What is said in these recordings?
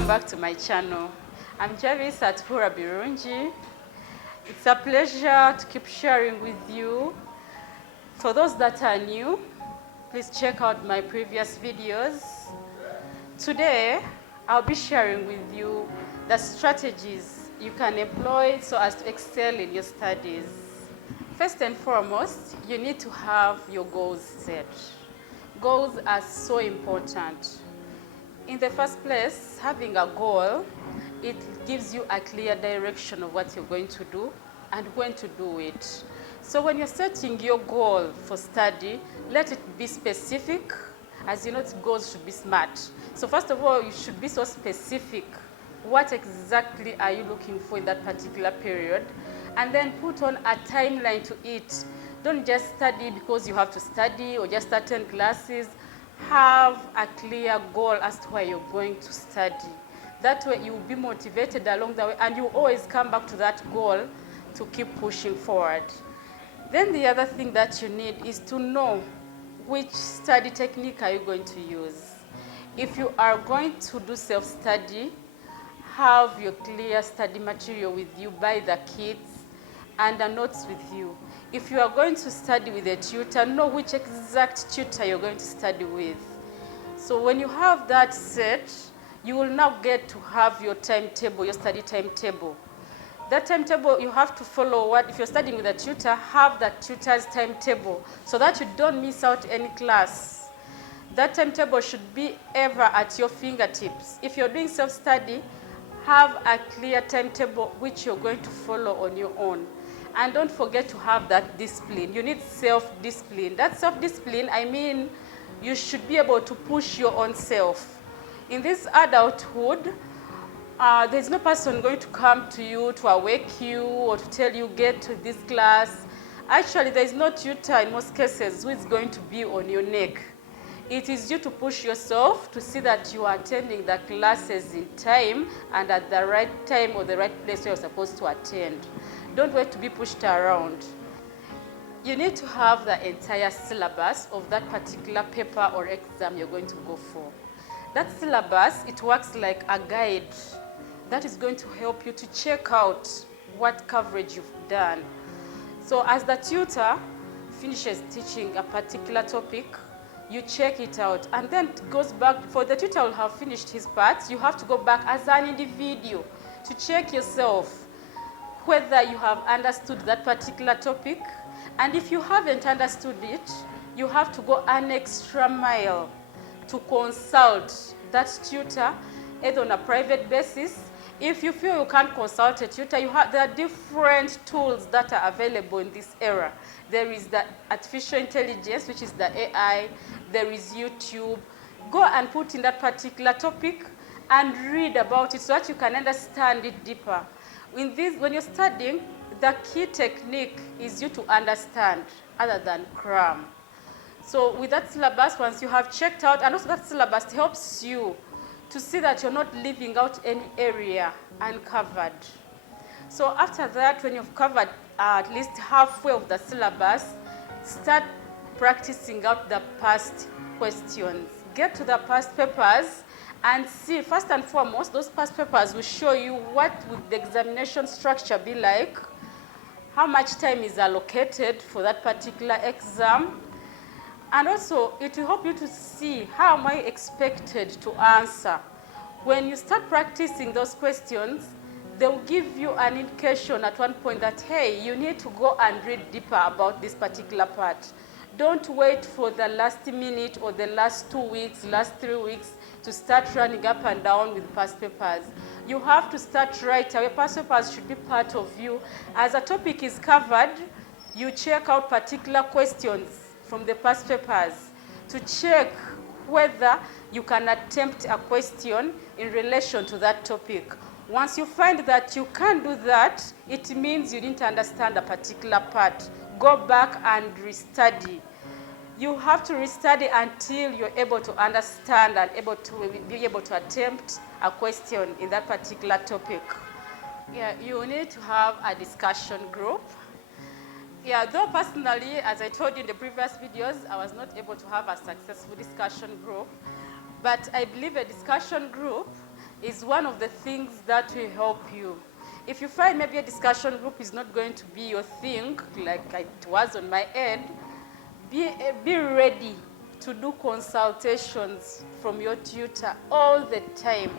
Welcome back to my channel. I'm Javis at Hura Birungi. It's a pleasure to keep sharing with you. For those that are new, please check out my previous videos. Today, I'll be sharing with you the strategies you can employ so as to excel in your studies. First and foremost, you need to have your goals set. Goals are so important. In the first place, having a goal, it gives you a clear direction of what you're going to do and when to do it. So when you're setting your goal for study, let it be specific. As you know, goals should be SMART. So first of all, you should be so specific. What exactly are you looking for in that particular period? And then put on a timeline to it. Don't just study because you have to study or just attend classes. Have a clear goal as to where you're going to study. That way you will be motivated along the way and you always come back to that goal to keep pushing forward. Then the other thing that you need is to know which study technique are you going to use. If you are going to do self-study, have your clear study material with you, buy the kits and the notes with you. If you are going to study with a tutor, know which exact tutor you're going to study with. So when you have that set, you will now get to have your timetable, your study timetable. That timetable, you have to follow what, if you're studying with a tutor, have that tutor's timetable so that you don't miss out any class. That timetable should be ever at your fingertips. If you're doing self-study, have a clear timetable which you're going to follow on your own. And don't forget to have that discipline. You need self-discipline. That self-discipline, I mean, you should be able to push your own self. In this adulthood, there's no person going to come to you to awake you or to tell you get to this class. Actually, there's no tutor in most cases who is going to be on your neck. It is you to push yourself to see that you are attending the classes in time and at the right time or the right place where you're supposed to attend. Don't wait to be pushed around. You need to have the entire syllabus of that particular paper or exam you're going to go for. That syllabus, it works like a guide that is going to help you to check out what coverage you've done. So as the tutor finishes teaching a particular topic, you check it out and then it goes back. For the tutor will have finished his part, you have to go back as an individual to check yourself whether you have understood that particular topic. And if you haven't understood it, you have to go an extra mile to consult that tutor, either on a private basis. If you feel you can't consult a tutor, there are different tools that are available in this era. There is the artificial intelligence, which is the AI. There is YouTube. Go and put in that particular topic and read about it so that you can understand it deeper. When you're studying, the key technique is you to understand other than cram. So with that syllabus, once you have checked out, and also that syllabus helps you to see that you're not leaving out any area uncovered. So after that, when you've covered at least halfway of the syllabus, start practicing out the past questions. Get to the past papers and see, first and foremost, those past papers will show you what would the examination structure be like, how much time is allocated for that particular exam, and also it will help you to see how am I expected to answer. When you start practicing those questions, they will give you an indication at one point that, hey, you need to go and read deeper about this particular part. Don't wait for the last minute or the last 2 weeks, last 3 weeks to start running up and down with past papers. You have to start right away. Past papers should be part of you. As a topic is covered, you check out particular questions from the past papers to check whether you can attempt a question in relation to that topic. Once you find that you can do that, it means you didn't understand a particular part. Go back and restudy. You have to restudy until you're able to understand and be able to attempt a question in that particular topic. Yeah, you need to have a discussion group. Yeah, though personally, as I told you in the previous videos, I was not able to have a successful discussion group, but I believe a discussion group is one of the things that will help you. If you find maybe a discussion group is not going to be your thing, like it was on my end, be ready to do consultations from your tutor all the time.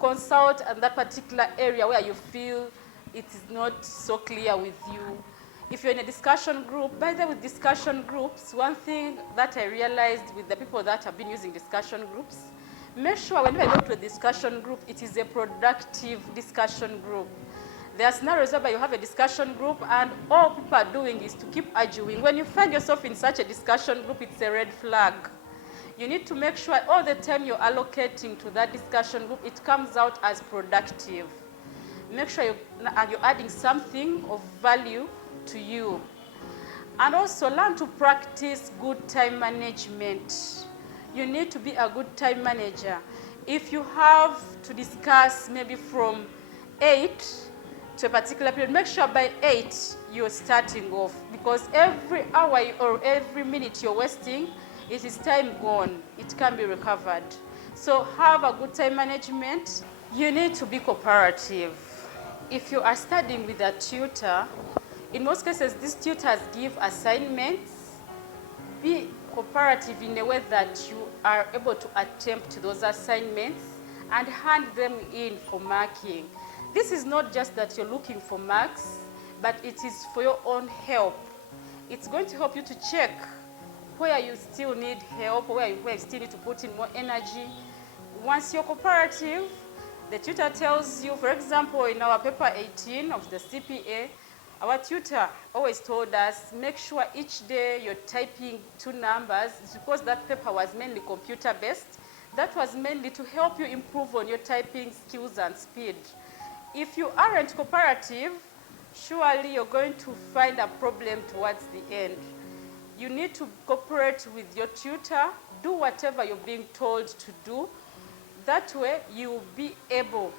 Consult on that particular area where you feel it is not so clear with you. If you're in a discussion group, by the way, with discussion groups, one thing that I realized with the people that have been using discussion groups, make sure whenever you go to a discussion group, it is a productive discussion group. There are scenarios where you have a discussion group and all people are doing is to keep arguing. When you find yourself in such a discussion group, it's a red flag. You need to make sure all the time you're allocating to that discussion group, it comes out as productive. Make sure you're adding something of value to you. And also learn to practice good time management. You need to be a good time manager. If you have to discuss maybe from 8 to a particular period, make sure by 8 you're starting off, because every hour or every minute you're wasting, it is time gone. It can be recovered. So have a good time management. You need to be cooperative. If you are studying with a tutor, in most cases, these tutors give assignments. Be cooperative in a way that you are able to attempt those assignments and hand them in for marking. This is not just that you're looking for marks, but it is for your own help. It's going to help you to check where you still need help, where you still need to put in more energy. Once you're cooperative, the tutor tells you, for example, in our paper 18 of the CPA, our tutor always told us, make sure each day you're typing 2 numbers. It's because that paper was mainly computer-based. That was mainly to help you improve on your typing skills and speed. If you aren't cooperative, surely you're going to find a problem towards the end. You need to cooperate with your tutor. Do whatever you're being told to do. That way, you'll be able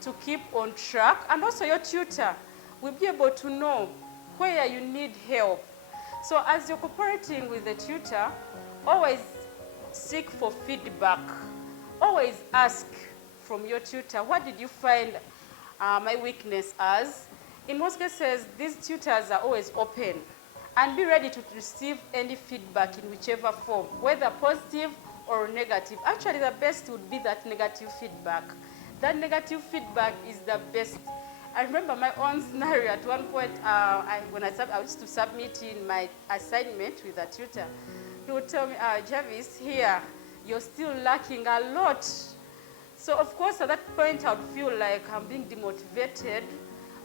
to keep on track. And also your tutor will be able to know where you need help. So as you're cooperating with the tutor, always seek for feedback. Always ask from your tutor, what did you find my weakness as? In most cases, these tutors are always open. And be ready to receive any feedback in whichever form, whether positive or negative. Actually, the best would be that negative feedback. That negative feedback is the best. I remember my own scenario at one point, when I used to submit in my assignment with a tutor. He would tell me, Jarvis, here, you're still lacking a lot. So of course, at that point, I would feel like I'm being demotivated,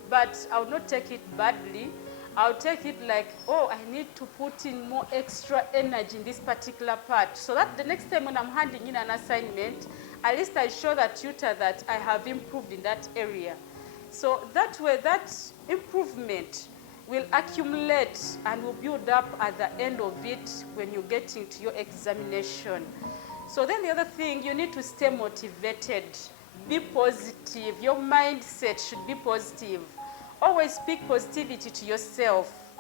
but I would not take it badly. I'll take it like, oh, I need to put in more extra energy in this particular part, so that the next time when I'm handing in an assignment, at least I show the tutor that I have improved in that area. So that way, that improvement will accumulate and will build up at the end of it when you're getting to your examination. So then the other thing, you need to stay motivated. Be positive. Your mindset should be positive. Always speak positivity to yourself.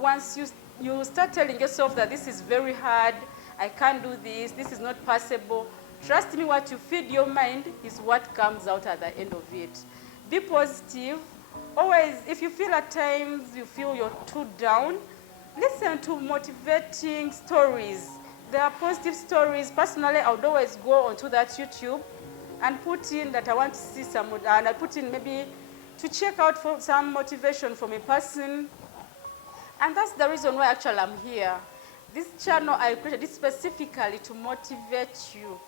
Once you start telling yourself that this is very hard, I can't do this, this is not possible, trust me, what you feed your mind is what comes out at the end of it. Be positive. Always, if you feel at times you feel you're too down, listen to motivating stories. There are positive stories. Personally, I would always go onto that YouTube and put in that I want to see some, and I put in maybe to check out for some motivation from a person. And that's the reason why actually I'm here. This channel I created specifically to motivate you.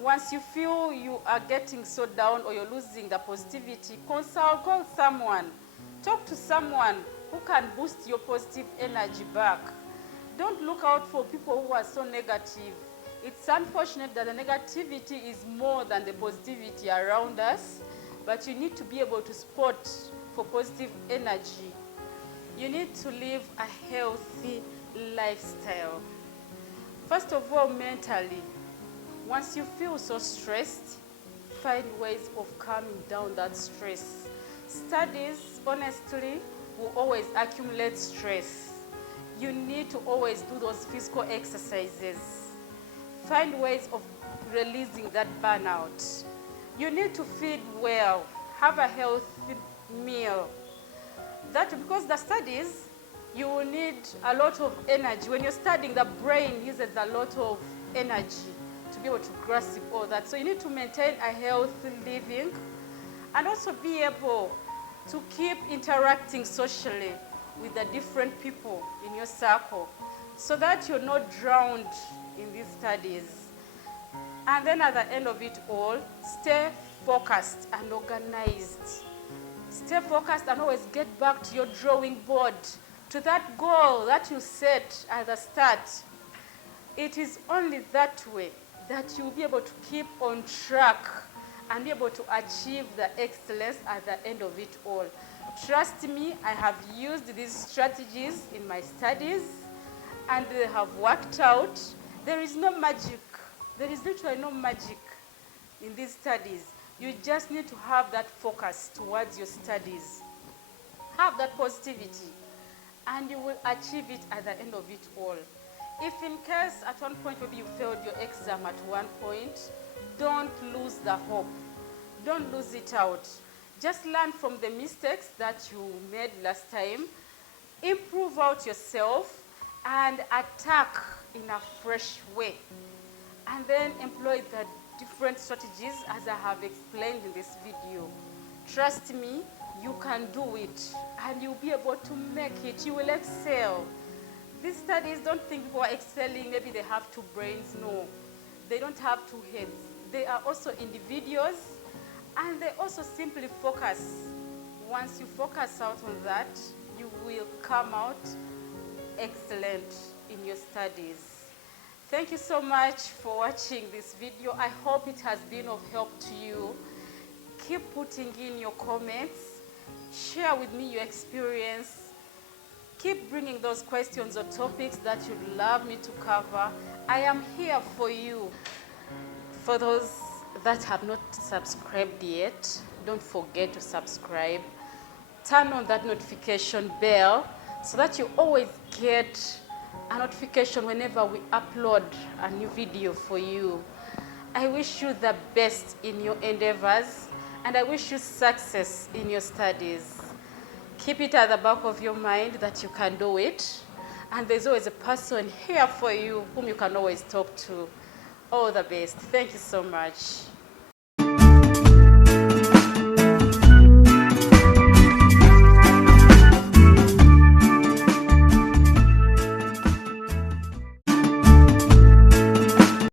Once you feel you are getting so down or you're losing the positivity, call someone. Talk to someone who can boost your positive energy back. Don't look out for people who are so negative. It's unfortunate that the negativity is more than the positivity around us, but you need to be able to spot for positive energy. You need to live a healthy lifestyle. First of all, mentally. Once you feel so stressed, find ways of calming down that stress. Studies, honestly, will always accumulate stress. You need to always do those physical exercises. Find ways of releasing that burnout. You need to feed well, have a healthy meal. That because the studies, you will need a lot of energy. When you're studying, the brain uses a lot of energy to be able to grasp all that. So you need to maintain a healthy living and also be able to keep interacting socially with the different people in your circle so that you're not drowned in these studies. And then at the end of it all, stay focused and organized. Stay focused and always get back to your drawing board, to that goal that you set at the start. It is only that way that you'll be able to keep on track and be able to achieve the excellence at the end of it all. Trust me, I have used these strategies in my studies and they have worked out. There is no magic. There is literally no magic in these studies. You just need to have that focus towards your studies. Have that positivity, and you will achieve it at the end of it all. If in case at one point maybe you failed your exam at one point, don't lose the hope. Don't lose it out. Just learn from the mistakes that you made last time. Improve out yourself and attack in a fresh way. And then employ the different strategies as I have explained in this video. Trust me, you can do it and you'll be able to make it. You will excel. These studies, don't think people are excelling, maybe they have two brains. No, they don't have two heads. They are also individuals and they also simply focus. Once you focus out on that, you will come out excellent in your studies. Thank you so much for watching this video. I hope it has been of help to you. Keep putting in your comments. Share with me your experience. Keep bringing those questions or topics that you'd love me to cover. I am here for you. For those that have not subscribed yet, don't forget to subscribe. Turn on that notification bell so that you always get a notification whenever we upload a new video for you. I wish you the best in your endeavors and I wish you success in your studies. Keep it at the back of your mind that you can do it, and there's always a person here for you whom you can always talk to. All the best. Thank you so much.